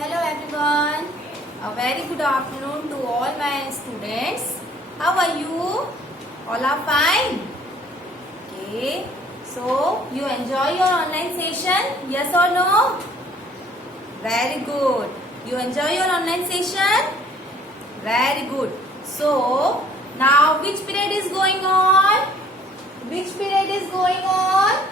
Hello everyone. A very good afternoon to all my students. How are you? All are fine? Okay. So, you enjoy your online session? Yes or no? Very good. You enjoy your online session? Very good. So, now which period is going on? Which period is going on?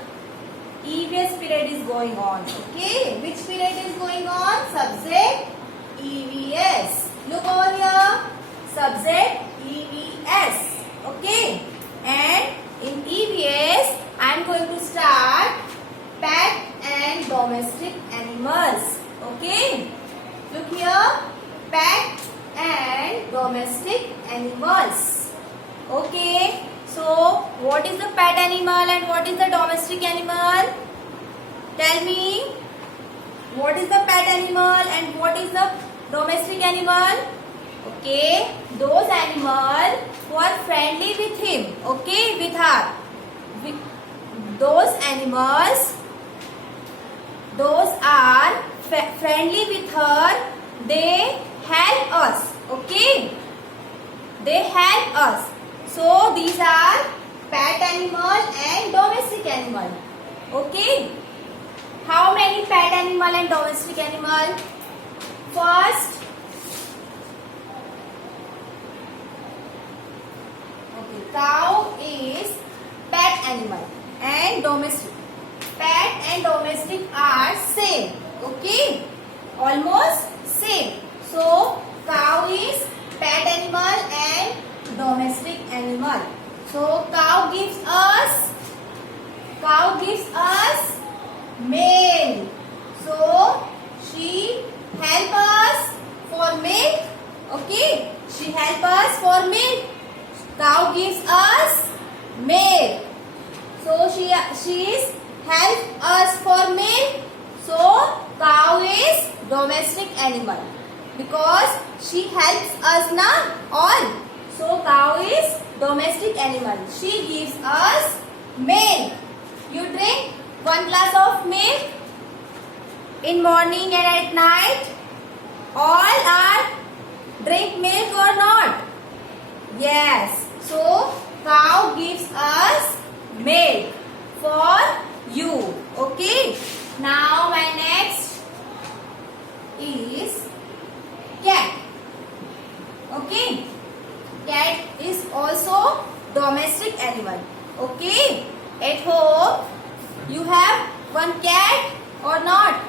EVS period is going on. Okay. Which period is going on? Subject EVS. Look over here. Subject EVS. Okay. And in EVS, I am going to start pet and domestic animals. Okay. Look here. Pet and domestic animals. Okay. So, what is the pet animal and what is the domestic animal? Tell me. What is the pet animal and what is the domestic animal? Okay. Those animals who are friendly with him. Okay. With her. Those animals. Those are friendly with her. They help us. Okay. They help us. So, these are pet animal and domestic animal. Okay. How many pet animal and domestic animal? First, okay, cow is pet animal and domestic. Pet and domestic are same. Okay. Almost same. So, cow is pet animal and domestic animal. So cow gives us milk. So she help us for milk. Okay, she help us for milk. Cow gives us milk. So she is help us for milk. So cow is domestic animal because she helps us na all. So, cow is domestic animal. She gives us milk. You drink 1 glass of milk in morning and at night. All are drink milk or not? Yes. So, cow gives us milk for you. Okay. Now, my next is cat. Okay. Cat is also domestic animal. Okay. At home, you have one cat or not?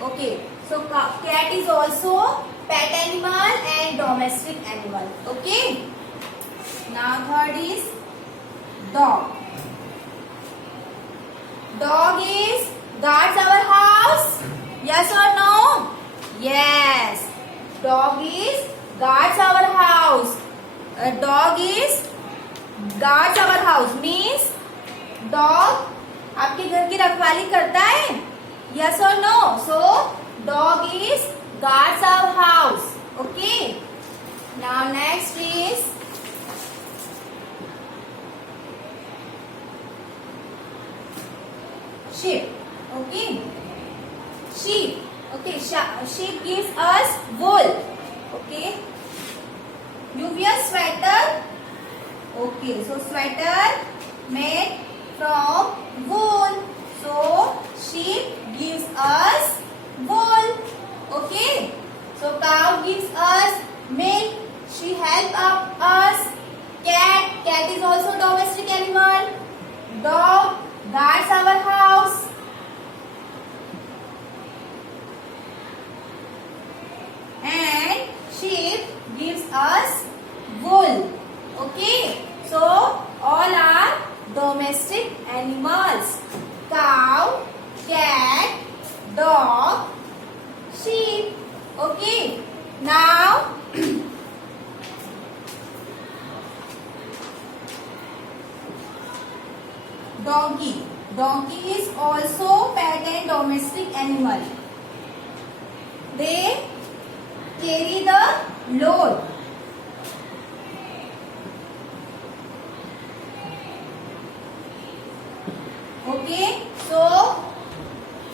Okay. So, cat is also pet animal and domestic animal. Okay. Now, third is dog. Dog is guards our house. Yes or no? Yes. Dog is guards our house. A dog is guards our house means dog आपके घर की रखवाली करता है. Yes or no? So dog is guards our house. Okay. Now next is sheep. Okay. Sheep. Okay. Sheep gives us wool. Okay. You wear sweater. Okay, so sweater made from wool. So sheep gives us wool. Okay, so cow gives us milk. She helps us. Cat is also domestic animal. Dog guards our house. And sheep gives us wool. Okay. So all are domestic animals. Cow, cat, dog, sheep. Okay. Now donkey. Donkey is also pet and domestic animal. They carry the load. Okay, so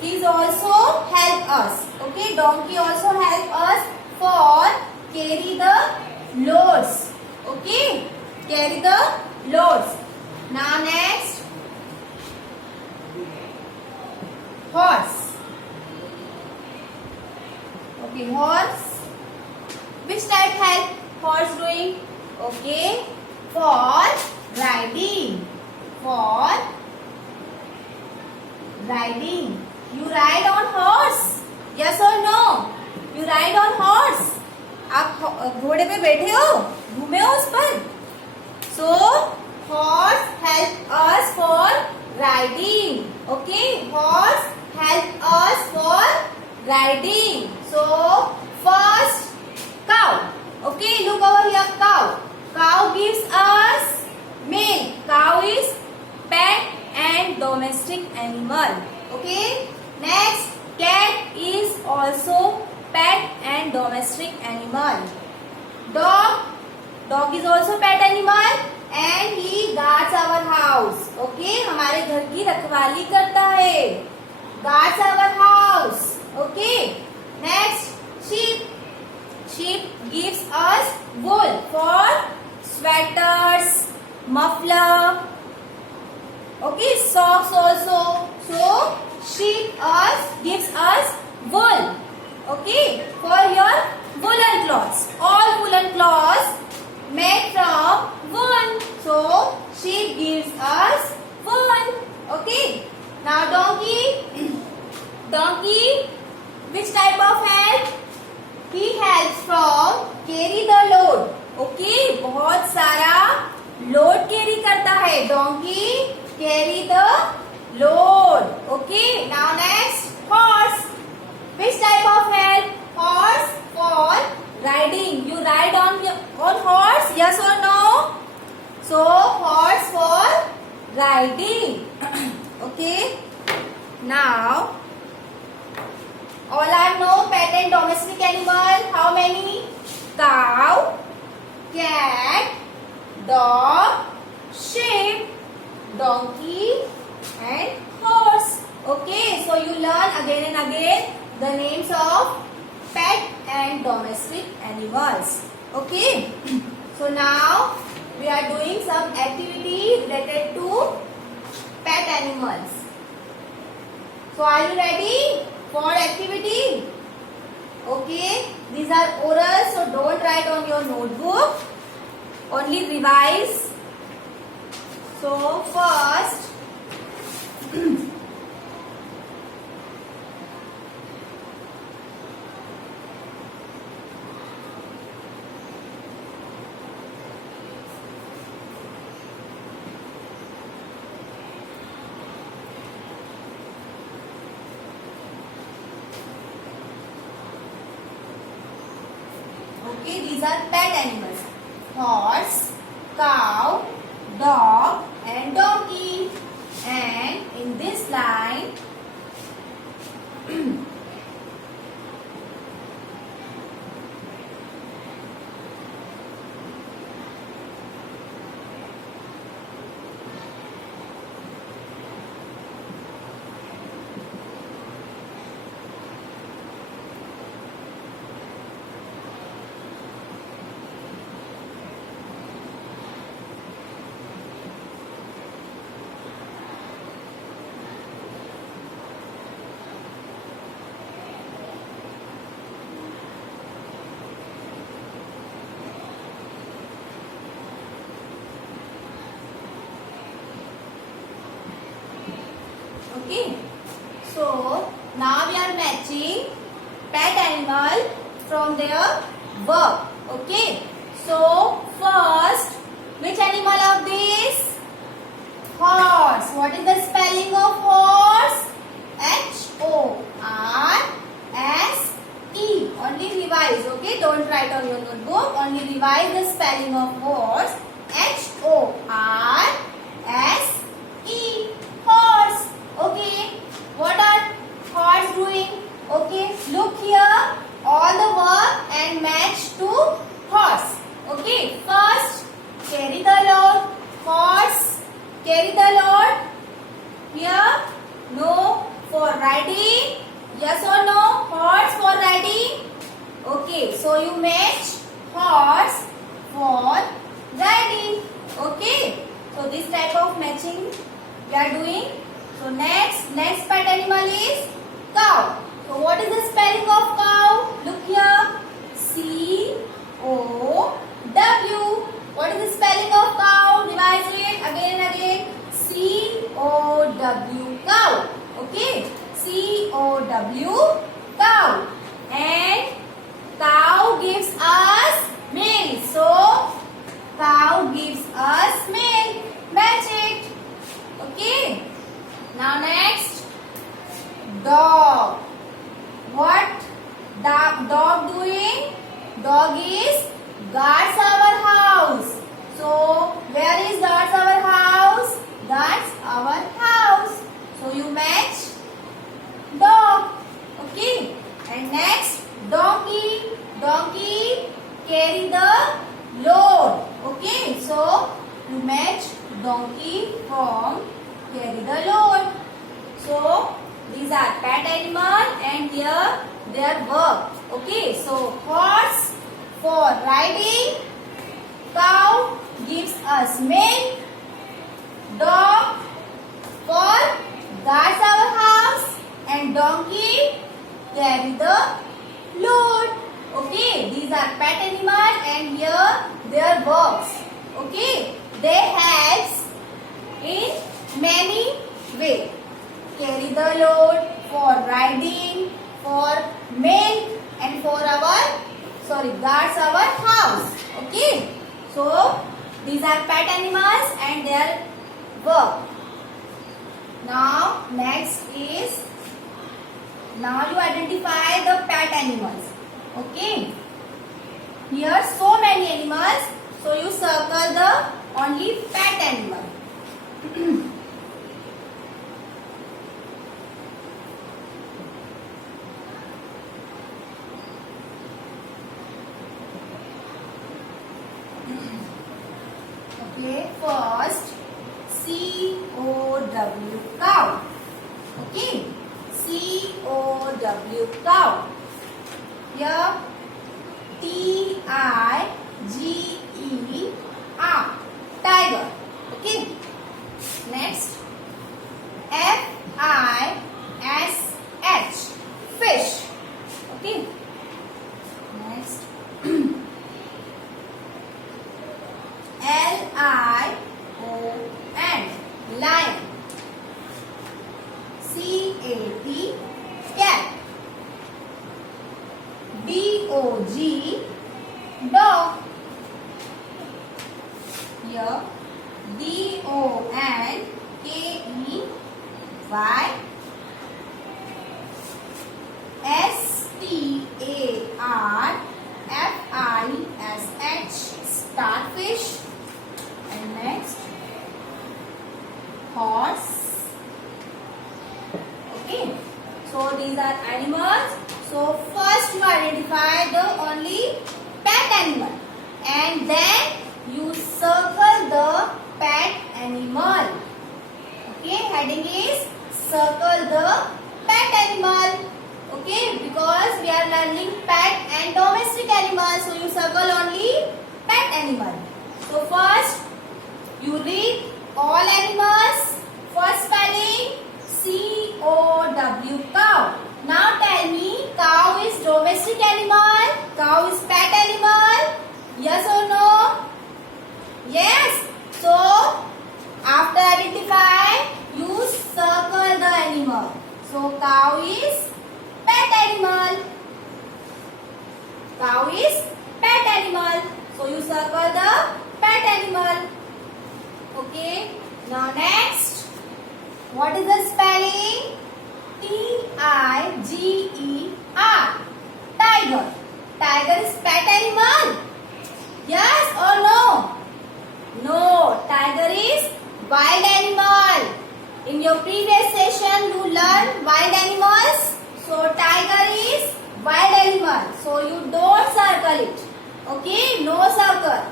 these also help us. Okay, donkey also help us for carry the loads. Okay, carry the loads. Now next, horse. Okay, horse. Which type help horse doing? Okay, for riding. For riding. You ride on horse? Yes or no? You ride on horse? आप घोड़े पे बैठे हो, घूमे हो उस पर? So horse help us for riding. Okay, horse help us for riding. So first, cow. Okay, look over here, cow. Cow gives us milk. Cow is pet and domestic animal. Okay, next, cat is also pet and domestic animal. Dog. Dog is also pet animal and he guards our house. Okay, हमारे घर की रखवाली करता है. Guards our house. Okay, next, sheep. Sheep gives us wool for sweaters, muffler. Okay, socks also. So sheep gives us wool. Okay, for your woolen clothes. All woolen clothes made from wool. So sheep gives us wool. Okay. Now donkey. Donkey. Which type of help? He helps from carry the load. Okay. बहुत सारा load carry करता है. Donkey carry the load. Okay. Now next, horse. Which type of help? Horse for riding. You ride on horse? Yes or no? So horse for riding. Okay. Now all are no pet and domestic animal. How many? Cow, cat, dog, sheep, donkey and horse. Okay, so you learn again and again the names of pet and domestic animals. Okay, so now we are doing some activity related to pet animals. So are you ready for activity? Okay, these are oral, so don't write on your notebook, only revise. So first, okay, these are pet animals. Horse, cow, dog and donkey. And in this line, okay, so now we are matching pet animal from their verb. Okay, so first, which animal of this? Horse. What is the spelling of horse? H-O-R-S-E. Only revise, okay? Don't write on your notebook. Only revise the spelling of horse. H-O-R-S-E. Horse. Okay. What are horse doing? Okay. Look here. All the verb and match to horse. Okay. First, carry the load. Horse. Carry the load. Here, no. For riding, Yes or no? Horse for riding. Okay, so you match horse for riding. Okay, so this type of matching we are doing. So next pet animal is cow. So what is the spelling of cow? Look here. C-O-W. What is the spelling of cow? Revise it again and again. C-O-W, cow. Okay. C-O-W, cow. And cow gives us milk. So cow gives us milk. Match it. Okay. Now next, dog. What dog doing? Dog is guards our house. So where is guards our house? Guards our house. So you match dog. Okay. And next, donkey. Donkey carry the load. Okay. So you match donkey from carry the load. So these are pet animal and here their work. Okay, so horse for riding, cow gives us milk, dog for guards our house, and donkey carry the load. Okay, these are pet animal and here their works. Okay, they helps in many ways. Carry the load, for riding, for milk, and for guards our house. Okay. So these are pet animals and their work. Now next is, now you identify the pet animals. Okay. Here so many animals. So you circle the only pet animal. Okay, first C-O-W, cow. Okay, C-O-W, cow. Here T-I-G-E-R, tiger. Okay, next F-I-S-H, fish. Okay, next L-I-O-N, lion. C-A-T, cat. D-O-G, dog. Here D-O-N-K-E-Y, S-T-A-R-F-I-S-H, starfish. And next, horse. Okay, so these are animals. So first you identify the only pet animal and then you circle the pet animal. Okay, heading is circle the pet animal. Okay, because we are learning pet and domestic animals, so you circle only pet animal. So first you read all animals. First spelling C-O-W, cow. Now tell me, cow is domestic animal, cow is pet animal, yes or no? Yes. So after identify, you circle the animal. So cow is pet animal. Cow is pet animal. So you circle the pet animal. Okay. Now next, what is the spelling? T-I-G-E-R, tiger. Tiger is pet animal. Yes or no? No. Tiger is wild animal. In your previous session, you learned wild animals. So tiger is wild animal. So you don't circle it. Okay? No circle.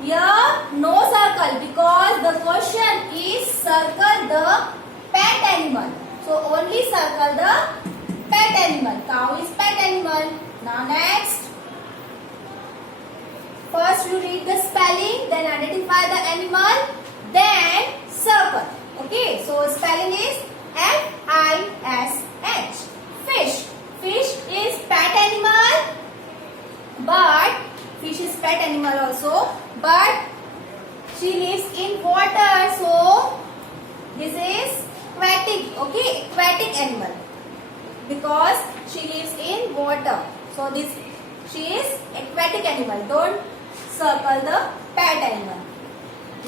Here, no circle because the question is circle the pet animal. So only circle the pet animal. Cow is pet animal. Now next. First you read the spelling, then identify the animal, then circle. Okay, so spelling is F-I-S-H. Fish. Fish is pet animal, but fish is pet animal also, but she lives in water, so this is aquatic. Okay, aquatic animal because she lives in water. So this she is aquatic animal. Don't circle the pet animal.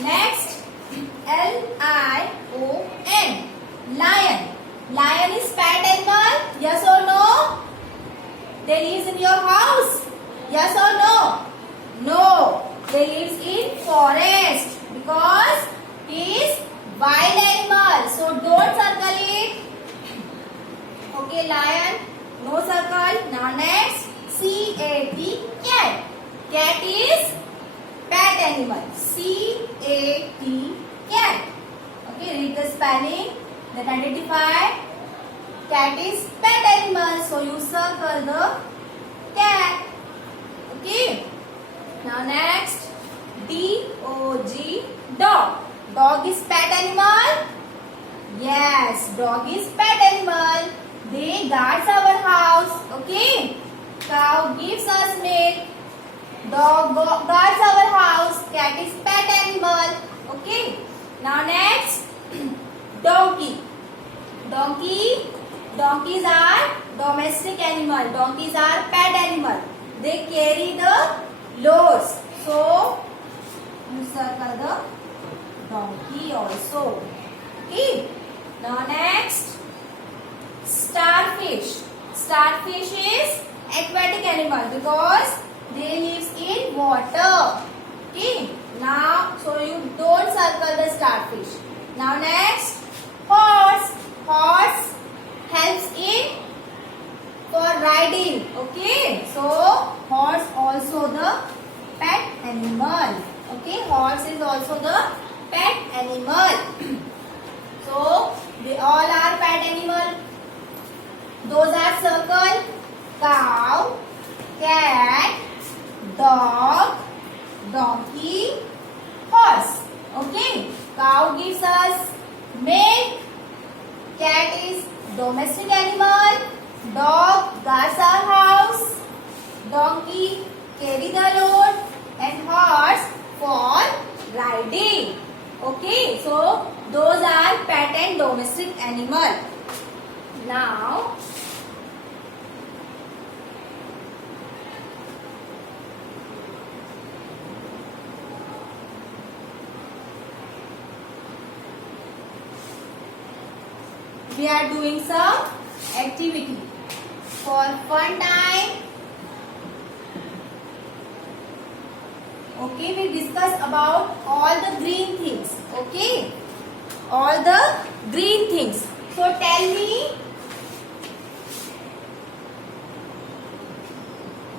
Next, L-I-O-N. Lion. Lion is pet animal. Yes or no? They live in your house. Yes or no? No. They live in forest because he is wild animal. So don't circle it. Okay, lion. No circle. Now next, C-A-T. Cat. Cat is pet animal. C-A-T. Cat. Okay, read the spelling. Then identify. Cat is pet animal. So you circle the cat. Okay. Now next, D-O-G. Dog. Dog is pet animal. Yes, dog is pet animal. They guards our house. Okay. Cow gives us milk. Dog guards our house. Cat is pet animal. Okay. Now next, donkey. Donkeys are domestic animal. Donkeys are pet animal. They carry the loads. So you circle the donkey also. Okay. Now next, starfish. Starfish is aquatic animal because they live in water. Okay. Now, so you don't circle the starfish. Now next, horse. Horse helps in for riding. Okay. So horse also the pet animal. Okay. Horse is also the pet animal. So they all are pet animal. Those are circle. Cow, cat, dog, donkey, horse. Okay. Cow gives us milk. Cat is domestic animal. Dog guards our house. Donkey carry the load. And horse for riding. Okay. So those are pet and domestic animal. Now we are doing some activity for fun time. Okay, we discuss about all the green things. Okay, all the green things. So tell me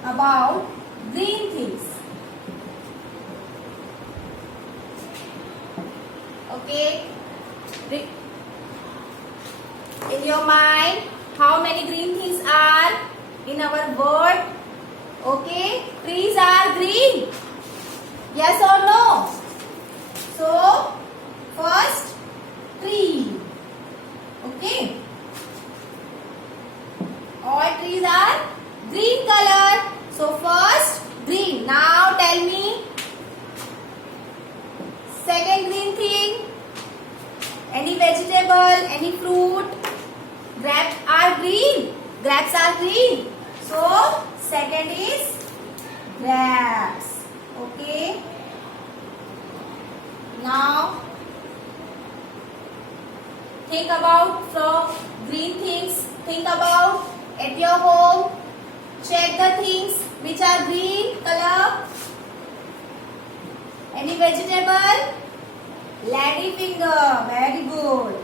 about green things. Okay. In your mind, how many green things are in our world? Okay, trees are green. Yes or no? So, first, tree. Okay. All trees are green color. So, first, green. Now, tell me, second green thing. Any vegetable, any fruit. Grapes are green. Grapes are green. So, second is grapes. Okay. Now, think about from green things. Think about at your home. Check the things which are green color. Any vegetable? Ladyfinger. Very good.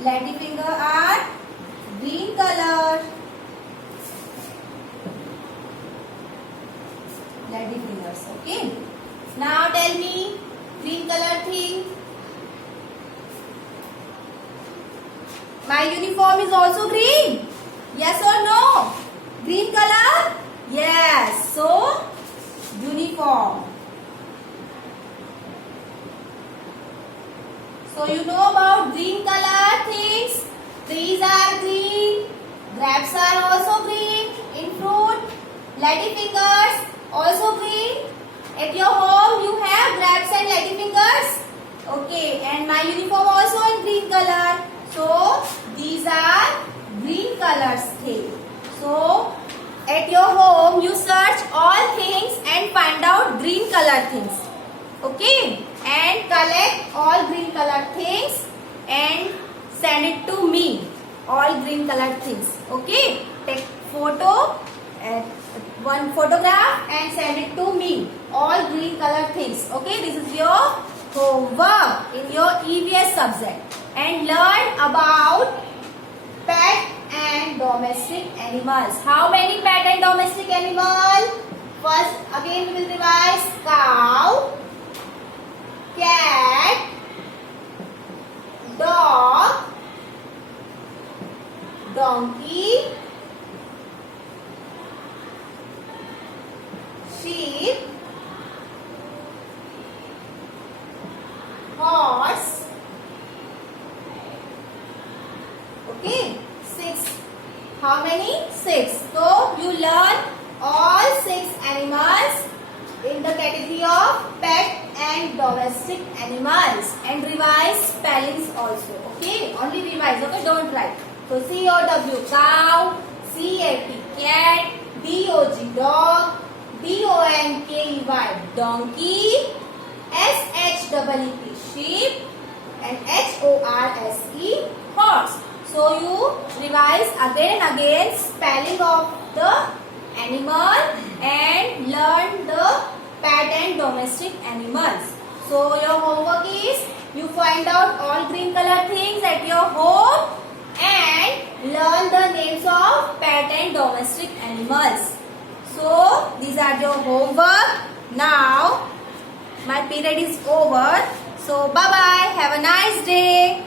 Ladyfinger are green color. Ladyfingers. Okay. Now tell me green color thing. My uniform is also green. Yes or no? Green color? Yes. So, uniform. So, you know about green color things. Trees are green. Grapes are also green in fruit. Ladyfingers also green. At your home, you have grapes and ladyfingers. Okay, and my uniform also in green color. So, these are green colors things. So, at your home, you search all things and find out green color things. Okay, and collect all green color things and send it to me. All green color things. Okay, take photo and one photograph and send it to me. All green color things. Okay, this is your homework in your EVS subject. And learn about pet and domestic animals. How many pet and domestic animals? First, again we will revise: cow, cat, dog, donkey, sheep, horse. Okay, 6. How many? 6. So you learn all 6 animals in the category of pet and domestic animals, and revise spellings also. Okay, only revise. Okay, don't write. So COW cow, CAT cat, DOG dog, DONKEY donkey, SHEEP sheep, and HORSE horse. So you revise again and again spelling of the animal and learn the pet and domestic animals. So your homework is you find out all green color things at your home and learn the names of pet and domestic animals. So these are your homework. Now my period is over. So bye bye. Have a nice day.